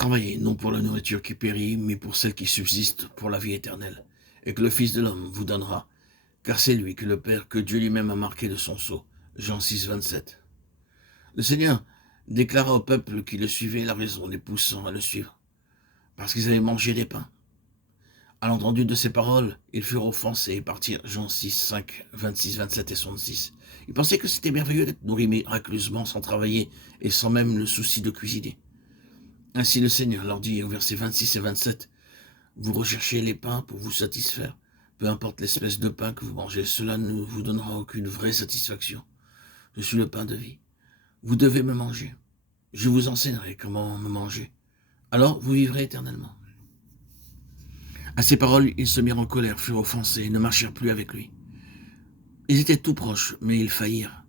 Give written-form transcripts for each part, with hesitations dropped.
Travaillez non pour la nourriture qui périt, mais pour celle qui subsiste pour la vie éternelle, et que le Fils de l'homme vous donnera, car c'est lui que le Père, que Dieu lui-même a marqué de son sceau. Jean 6, 27. Le Seigneur déclara au peuple qui le suivait la raison les poussant à le suivre, parce qu'ils avaient mangé des pains. À l'entendu de ces paroles, ils furent offensés et partirent. Jean 6, 5, 26, 27 et 66. Ils pensaient que c'était merveilleux d'être nourris miraculeusement sans travailler et sans même le souci de cuisiner. Ainsi le Seigneur leur dit au verset 26 et 27, « Vous recherchez les pains pour vous satisfaire. Peu importe l'espèce de pain que vous mangez, cela ne vous donnera aucune vraie satisfaction. Je suis le pain de vie. Vous devez me manger. Je vous enseignerai comment me manger. Alors vous vivrez éternellement. » À ces paroles, ils se mirent en colère, furent offensés et ne marchèrent plus avec lui. Ils étaient tout proches, mais ils faillirent.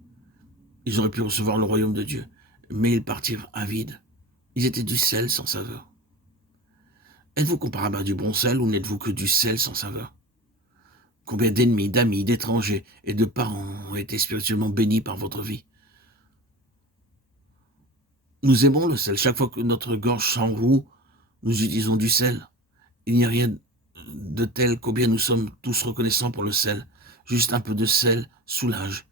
Ils auraient pu recevoir le royaume de Dieu, mais ils partirent avides. Ils étaient du sel sans saveur. Êtes-vous comparable à du bon sel ou n'êtes-vous que du sel sans saveur? Combien d'ennemis, d'amis, d'étrangers et de parents ont été spirituellement bénis par votre vie? Nous aimons le sel. Chaque fois que notre gorge s'enroue, nous utilisons du sel. Il n'y a rien de tel combien nous sommes tous reconnaissants pour le sel. Juste un peu de sel soulage.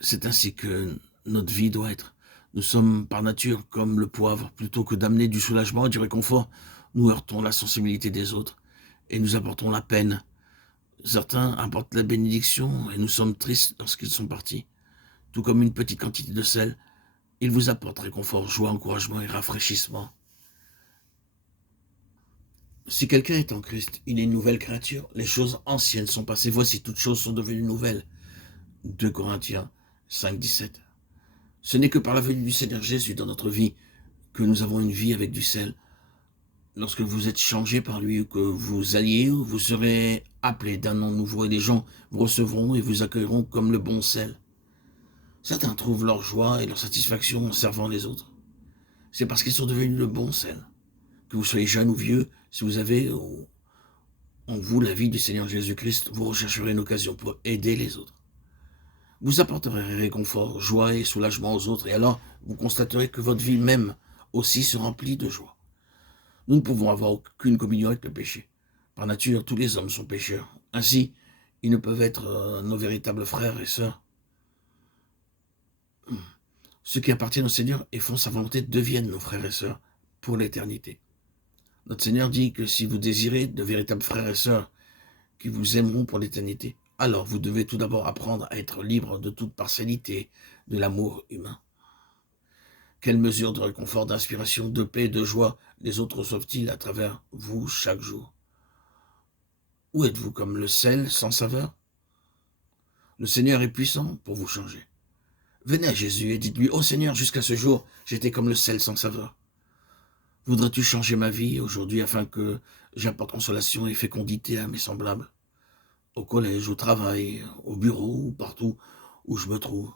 C'est ainsi que notre vie doit être. Nous sommes par nature comme le poivre. Plutôt que d'amener du soulagement et du réconfort, nous heurtons la sensibilité des autres et nous apportons la peine. Certains apportent la bénédiction et nous sommes tristes lorsqu'ils sont partis. Tout comme une petite quantité de sel, ils vous apportent réconfort, joie, encouragement et rafraîchissement. Si quelqu'un est en Christ, il est une nouvelle créature. Les choses anciennes sont passées. Voici, toutes choses sont devenues nouvelles. 2 Corinthiens 5, 17. Ce n'est que par la venue du Seigneur Jésus dans notre vie que nous avons une vie avec du sel. Lorsque vous êtes changé par lui ou que vous alliez, vous serez appelé d'un nom nouveau et les gens vous recevront et vous accueilleront comme le bon sel. Certains trouvent leur joie et leur satisfaction en servant les autres. C'est parce qu'ils sont devenus le bon sel. Que vous soyez jeune ou vieux, si vous avez en vous la vie du Seigneur Jésus-Christ, vous rechercherez une occasion pour aider les autres. Vous apporterez réconfort, joie et soulagement aux autres, et alors vous constaterez que votre vie même aussi se remplit de joie. Nous ne pouvons avoir aucune communion avec le péché. Par nature, tous les hommes sont pécheurs. Ainsi, ils ne peuvent être nos véritables frères et sœurs. Ceux qui appartiennent au Seigneur et font sa volonté deviennent nos frères et sœurs pour l'éternité. Notre Seigneur dit que si vous désirez de véritables frères et sœurs qui vous aimeront pour l'éternité, alors vous devez tout d'abord apprendre à être libre de toute partialité de l'amour humain. Quelle mesure de réconfort, d'inspiration, de paix, de joie les autres reçoivent-ils à travers vous chaque jour? Ou êtes-vous comme le sel sans saveur? Le Seigneur est puissant pour vous changer. Venez à Jésus et dites-lui, « Oh Seigneur, jusqu'à ce jour, j'étais comme le sel sans saveur. Voudrais-tu changer ma vie aujourd'hui afin que j'apporte consolation et fécondité à mes semblables, au collège, au travail, au bureau ou partout où je me trouve?